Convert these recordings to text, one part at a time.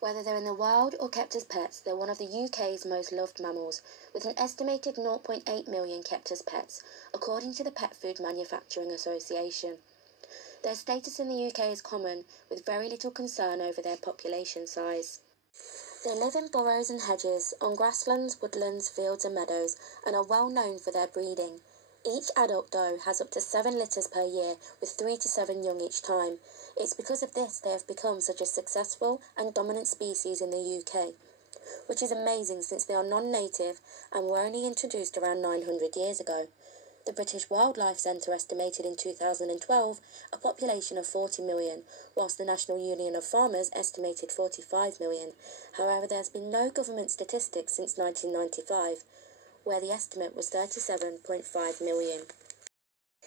Whether they're in the wild or kept as pets, they're one of the UK's most loved mammals, with an estimated 0.8 million kept as pets, according to the Pet Food Manufacturing Association. Their status in the UK is common, with very little concern over their population size. They live in burrows and hedges, on grasslands, woodlands, fields and meadows, and are well known for their breeding. Each adult doe has up to 7 litters per year, with 3 to 7 young each time. It's because of this they have become such a successful and dominant species in the UK, which is amazing since they are non-native and were only introduced around 900 years ago. The British Wildlife Centre estimated in 2012 a population of 40 million, whilst the National Union of Farmers estimated 45 million. However, there has been no government statistics since 1995, where the estimate was 37.5 million.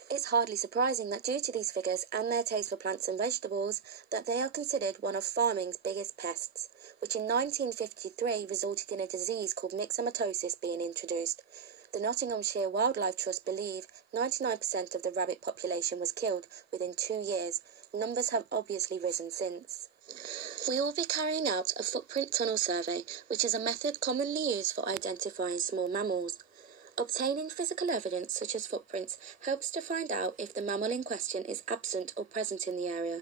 It's hardly surprising that due to these figures and their taste for plants and vegetables, that they are considered one of farming's biggest pests, which in 1953 resulted in a disease called Myxomatosis being introduced. The Nottinghamshire Wildlife Trust believe 99% of the rabbit population was killed within 2 years. Numbers have obviously risen since. We will be carrying out a footprint tunnel survey, which is a method commonly used for identifying small mammals. Obtaining physical evidence such as footprints helps to find out if the mammal in question is absent or present in the area.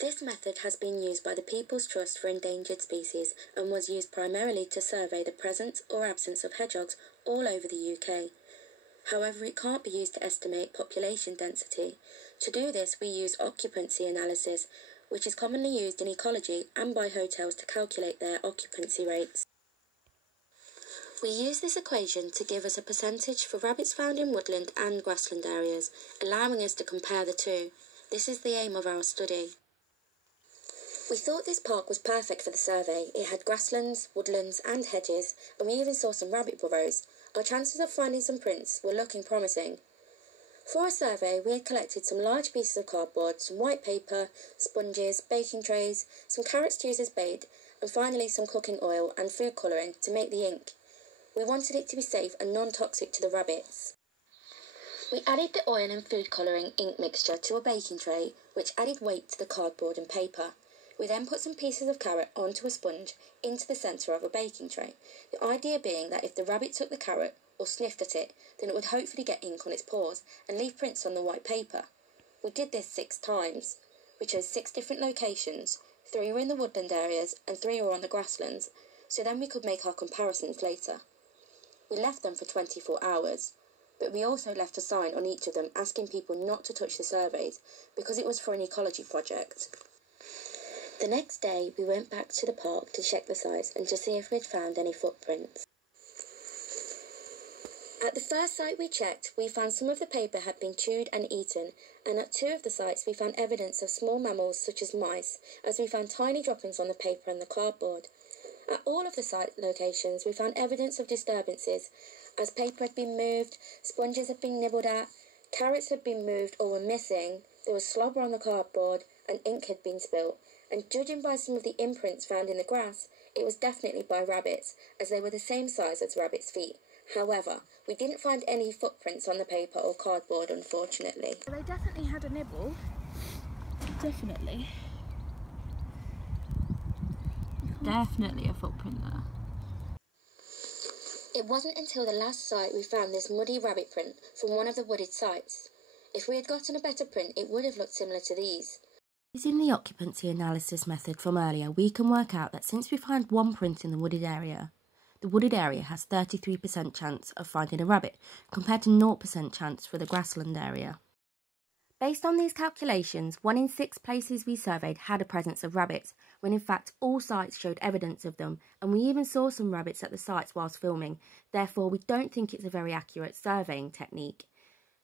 This method has been used by the People's Trust for Endangered Species and was used primarily to survey the presence or absence of hedgehogs all over the UK. However, it can't be used to estimate population density. To do this, we use occupancy analysis, which is commonly used in ecology and by hotels to calculate their occupancy rates. We use this equation to give us a percentage for rabbits found in woodland and grassland areas, allowing us to compare the two. This is the aim of our study. We thought this park was perfect for the survey. It had grasslands, woodlands and hedges, and we even saw some rabbit burrows. Our chances of finding some prints were looking promising. For our survey, we had collected some large pieces of cardboard, some white paper, sponges, baking trays, some carrots to use as bait, and finally some cooking oil and food colouring to make the ink. We wanted it to be safe and non-toxic to the rabbits. We added the oil and food colouring ink mixture to a baking tray, which added weight to the cardboard and paper. We then put some pieces of carrot onto a sponge into the centre of a baking tray, the idea being that if the rabbit took the carrot or sniffed at it, then it would hopefully get ink on its paws and leave prints on the white paper. We did this 6 times. We chose 6 different locations, 3 were in the woodland areas and 3 were on the grasslands, so then we could make our comparisons later. We left them for 24 hours, but we also left a sign on each of them asking people not to touch the surveys because it was for an ecology project. The next day, we went back to the park to check the sites and to see if we'd found any footprints. At the first site we checked, we found some of the paper had been chewed and eaten, and at 2 of the sites we found evidence of small mammals such as mice, as we found tiny droppings on the paper and the cardboard. At all of the site locations, we found evidence of disturbances, as paper had been moved, sponges had been nibbled at, carrots had been moved or were missing, there was slobber on the cardboard, and ink had been spilt. And judging by some of the imprints found in the grass, it was definitely by rabbits, as they were the same size as rabbits' feet. However, we didn't find any footprints on the paper or cardboard, unfortunately. They definitely had a nibble. Definitely. Definitely a footprint there. It wasn't until the last site we found this muddy rabbit print from one of the wooded sites. If we had gotten a better print, it would have looked similar to these. Using the occupancy analysis method from earlier, we can work out that since we find 1 print in the wooded area has 33% chance of finding a rabbit, compared to 0% chance for the grassland area. Based on these calculations, 1 in 6 places we surveyed had a presence of rabbits, when in fact all sites showed evidence of them, and we even saw some rabbits at the sites whilst filming. Therefore, we don't think it's a very accurate surveying technique.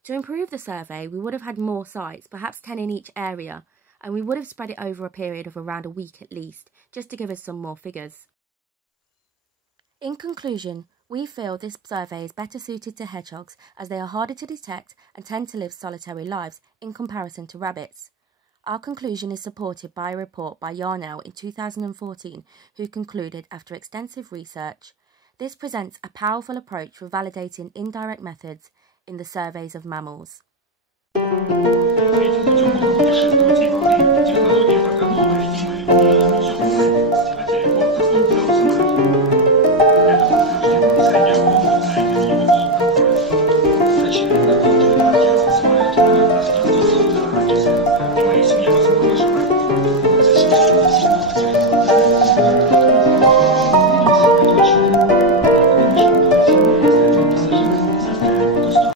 To improve the survey, we would have had more sites, perhaps 10 in each area, and we would have spread it over a period of around a week at least, just to give us some more figures. In conclusion, we feel this survey is better suited to hedgehogs as they are harder to detect and tend to live solitary lives in comparison to rabbits. Our conclusion is supported by a report by Yarnell in 2014, who concluded after extensive research, this presents a powerful approach for validating indirect methods in the surveys of mammals.